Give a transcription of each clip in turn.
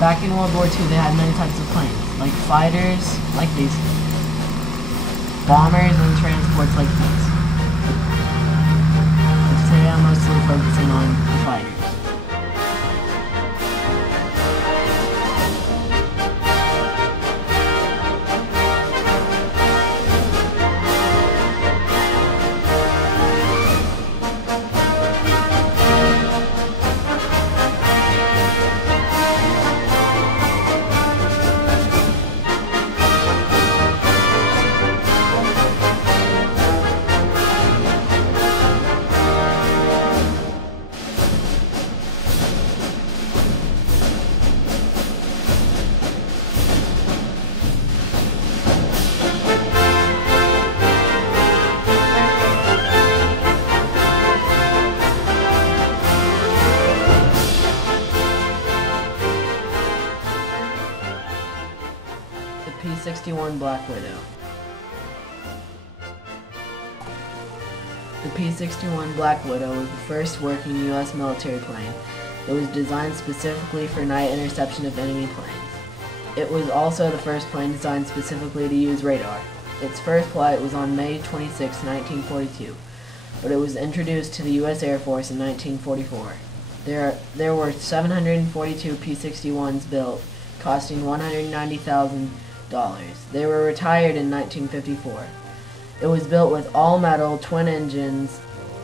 Back in World War II, they had many types of planes, like fighters, like these, bombers, and transports like these. But today I'm mostly focusing on the fighters. P-51 Black Widow. The P-61 Black Widow was the first working U.S. military plane. It was designed specifically for night interception of enemy planes. It was also the first plane designed specifically to use radar. Its first flight was on May 26, 1942, but it was introduced to the U.S. Air Force in 1944. There were 742 P-61s built, costing $190,000. They were retired in 1954. It was built with all-metal twin engines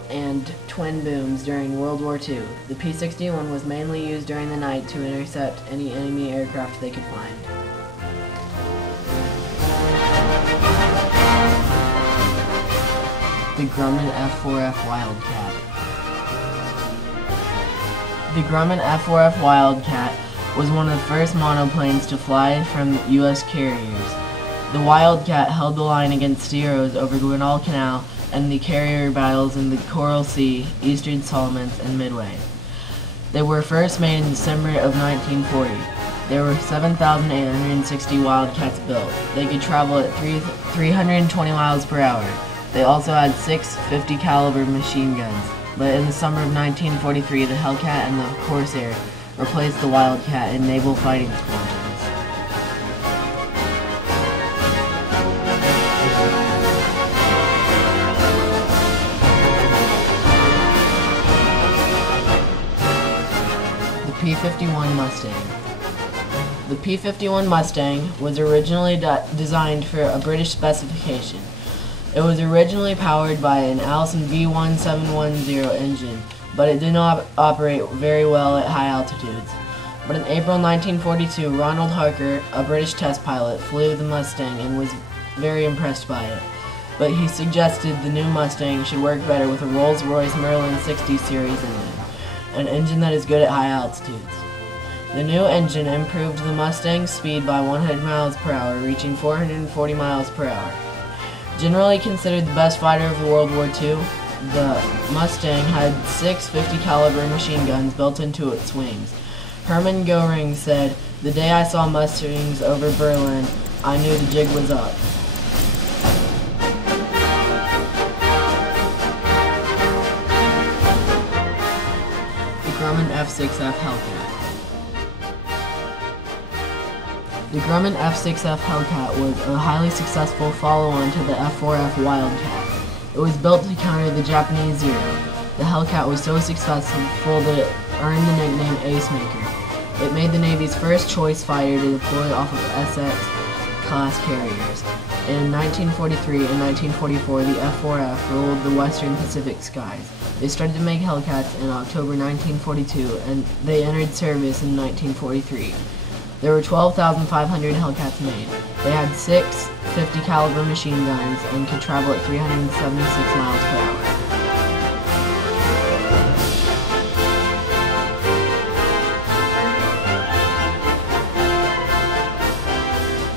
and twin booms during World War II. The P-61 was mainly used during the night to intercept any enemy aircraft they could find. The Grumman F4F Wildcat. The Grumman F4F Wildcat was one of the first monoplanes to fly from U.S. carriers. The Wildcat held the line against Zeros over Guadalcanal and the carrier battles in the Coral Sea, Eastern Solomons, and Midway. They were first made in December of 1940. There were 7,860 Wildcats built. They could travel at 320 miles per hour. They also had 6 50 caliber machine guns. But in the summer of 1943, the Hellcat and the Corsair replaced the Wildcat in naval fighting squadrons. The P-51 Mustang. The P-51 Mustang was originally designed for a British specification. It was originally powered by an Allison V1710 engine, but it did not operate very well at high altitudes. But in April 1942, Ronald Harker, a British test pilot, flew the Mustang and was very impressed by it. But he suggested the new Mustang should work better with a Rolls-Royce Merlin 60 series engine, an engine that is good at high altitudes. The new engine improved the Mustang's speed by 100 miles per hour, reaching 440 miles per hour. Generally considered the best fighter of World War II, the Mustang had 6 50 caliber machine guns built into its wings. Hermann Göring said, "The day I saw Mustangs over Berlin, I knew the jig was up." The Grumman F6F Hellcat. The Grumman F6F Hellcat was a highly successful follow-on to the F4F Wildcat. It was built to counter the Japanese Zero. The Hellcat was so successful that it earned the nickname Ace Maker. It made the Navy's first choice fighter to deploy off of SX-class carriers. In 1943 and 1944, the F4F ruled the Western Pacific skies. They started to make Hellcats in October 1942, and they entered service in 1943. There were 12,500 Hellcats made. They had 6 50 caliber machine guns and could travel at 376 miles per hour.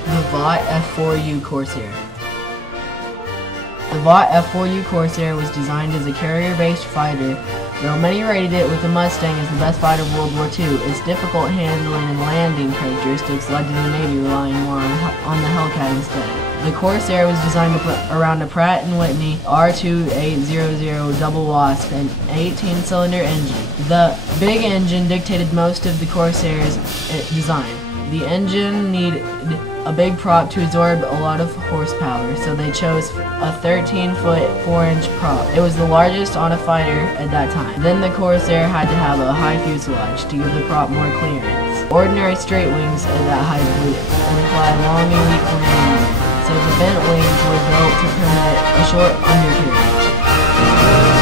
The Vought F4U Corsair. The Vought F4U Corsair was designed as a carrier-based fighter. Though many rated it with the Mustang as the best fighter of World War II, its difficult handling and landing characteristics led to the Navy relying more on the Hellcat instead. The Corsair was designed around a Pratt & Whitney R2800 double wasp, an 18-cylinder engine. The big engine dictated most of the Corsair's design. The engine needed a big prop to absorb a lot of horsepower, so they chose a 13-foot 4-inch prop. It was the largest on a fighter at that time. Then the Corsair had to have a high fuselage to give the prop more clearance. Ordinary straight wings at that height would imply long and weak landing, so the bent wings were built to permit a short undercarriage.